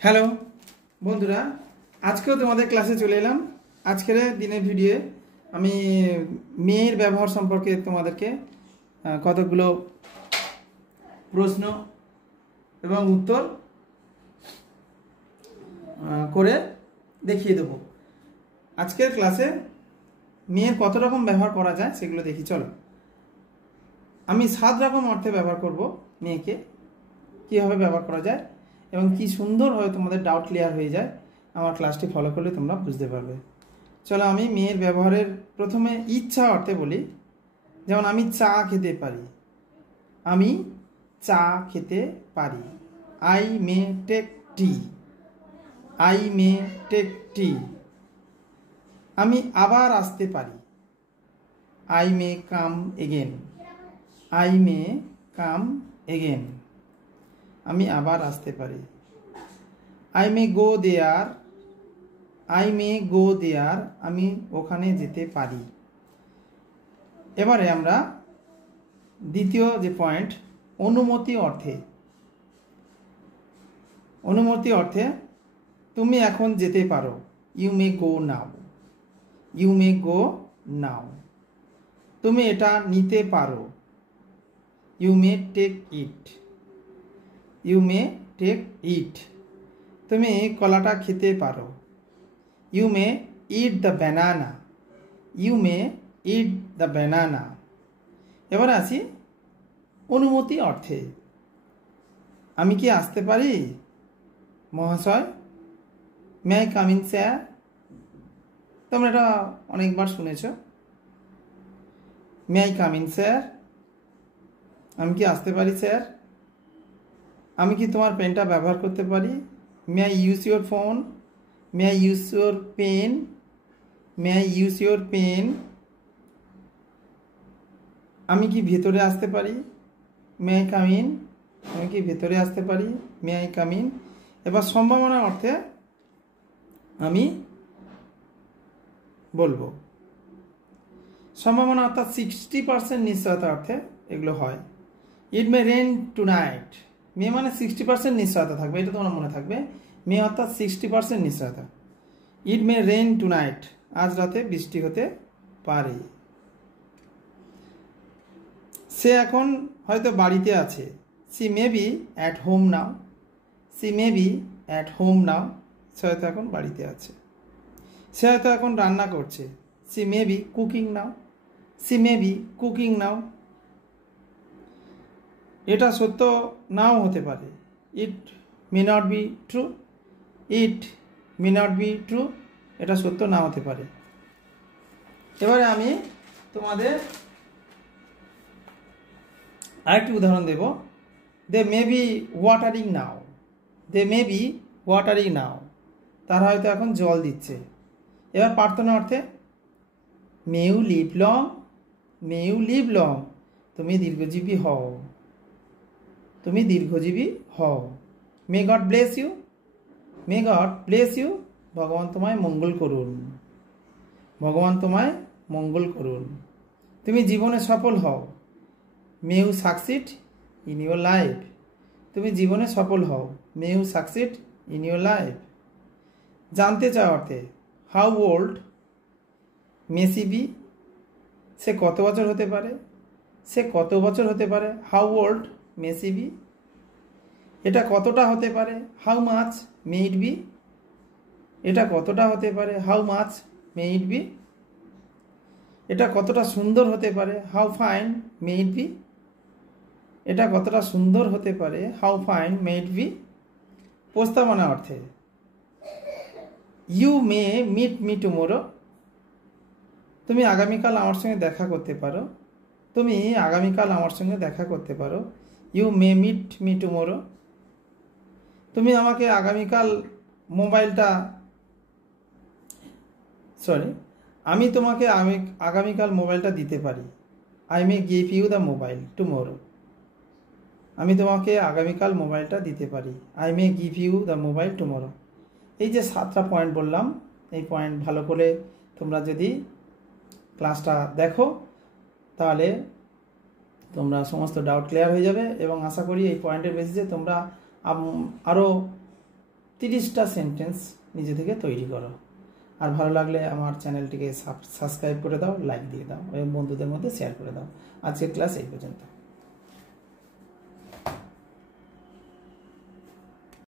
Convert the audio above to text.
Hello বন্ধুরা, আজকেও তোমাদের ক্লাসে চলে এলাম। আজকের দিনের ভিডিও আমি মেয়ের ব্যবহার সম্পর্কে তোমাদেরকে কতগুলো প্রশ্ন এবং উত্তর করে দেখিয়ে দেব। আজকের ক্লাসে মেয়ের কত রকম ব্যবহার করা যায় সেগুলো দেখি। চলো, আমি 7 রকম অর্থে ব্যবহার করব মেয়েকে, কীভাবে ব্যবহার করা যায় এবং কি সুন্দরভাবে তোমাদের ডাউট ক্লিয়ার হয়ে যায়। আমার ক্লাসটি ফলো করলে তোমরা বুঝতে পারবে। চলো, আমি মেয়ের ব্যবহারের প্রথমে ইচ্ছা অর্থে বলি। যেমন আমি চা খেতে পারি, আমি চা খেতে পারি। I may take tea, I may take tea. আমি আবার আসতে পারি, I may come again, I may come again. আমি আবার আসতে পারি। I may go there, I may go there. আমি ওখানে যেতে পারি। এবারে আমরা দ্বিতীয় যে পয়েন্ট, অনুমতি অর্থে। অনুমতি অর্থে তুমি এখন যেতে পারো, you May go now, you may গো নাও। তুমি এটা নিতে পারো, you may take it, you may take it. তুমি কলাটা খেতে পারো, you may eat the banana, you may eat the banana. এবার আসি অনুমতি অর্থে। আমি কি আসতে পারি মহাশয়, may I come in sir. তোমরা এটা অনেকবার শুনেছ, may I come in sir. আমি কি আসতে পারি স্যার। আমি কি তোমার পেনটা ব্যবহার করতে পারি, may I use your phone, may I use your pen, may I use your pen. আমি কি ভেতরে আসতে পারি, মে আই কাম ইন। আমি কি ভেতরে আসতে পারি, মে আই কাম ইন। এবার সম্ভাবনা অর্থে আমি বলবো, সম্ভাবনা অর্থাৎ 60% নিশ্চয়তা অর্থে এগুলো হয়। ইট মে রেন টু নাইট। মে মানে 60% নিশ্চয়তা থাকবে, এটা তোমার মনে থাকবে। মে অর্থাৎ 60% নিশ্চয়তা। ইট মে রেন টু নাইট, আজ রাতে বৃষ্টি হতে পারে। সে এখন হয়তো বাড়িতে আছে, she may be at home now, she may be at home now. সে হয়তো এখন বাড়িতে আছে। সে হয়তো এখন রান্না করছে, she may be cooking now, she may be cooking now. এটা সত্য নাও হতে পারে, it may not be true, it may not be true. এটা সত্য না হতে পারে। এবারে আমি তোমাদের আরেকটি উদাহরণ দেব। They may be watering now, they may be watering now. তারা হয়তো এখন জল দিচ্ছে। এবার প্রার্থনা অর্থে, may you live long, may you live long. তুমি দীর্ঘজীবী হও, তুমি দীর্ঘজীবী হও। May God bless you, may God bless you. ভগবান তোমায় মঙ্গল করুন, ভগবান তোমায় মঙ্গল করুন। তুমি জীবনে সফল হও, may you succeed in your life. তুমি জীবনে সফল হও, may you succeed in your life. জানতে চাও অর্থে, how old may she be. সে কত বছর হতে পারে, সে কত বছর হতে পারে। How old may she be. এটা কতটা হতে পারে, how much may it be. এটা কতটা হতে পারে, how much may it be. এটা কতটা সুন্দর হতে পারে, how fine may it be. এটা কতটা সুন্দর হতে পারে, how fine may it be. প্রস্তাবনা অর্থে, you may meet me tomorrow. তুমি আগামীকাল আমার সঙ্গে দেখা করতে পারো, তুমি আগামীকাল আমার সঙ্গে দেখা করতে পারো। You may meet me tomorrow. তুমি আমাকে আগামীকাল মোবাইলটা, আমি তোমাকে আগামীকাল মোবাইলটা দিতে পারি। I may give you the mobile tomorrow. আমি তোমাকে আগামীকাল মোবাইলটা দিতে পারি। I may give you the mobile tomorrow. এই যে 7টা পয়েন্ট বললাম, এই পয়েন্ট ভালো করে তোমরা যদি ক্লাসটা দেখো তাহলে তোমরা সমস্ত ডাউট ক্লিয়ার হয়ে যাবে। এবং আশা করি এই পয়েন্টের বেসিসে তোমরা আরও 30টা সেন্টেন্স নিজে থেকে তৈরি করো। আর ভালো লাগলে আমার চ্যানেলটিকে সাবস্ক্রাইব করে দাও, লাইক দিয়ে দাও এবং বন্ধুদের মধ্যে শেয়ার করে দাও। আজকের ক্লাস এই পর্যন্ত।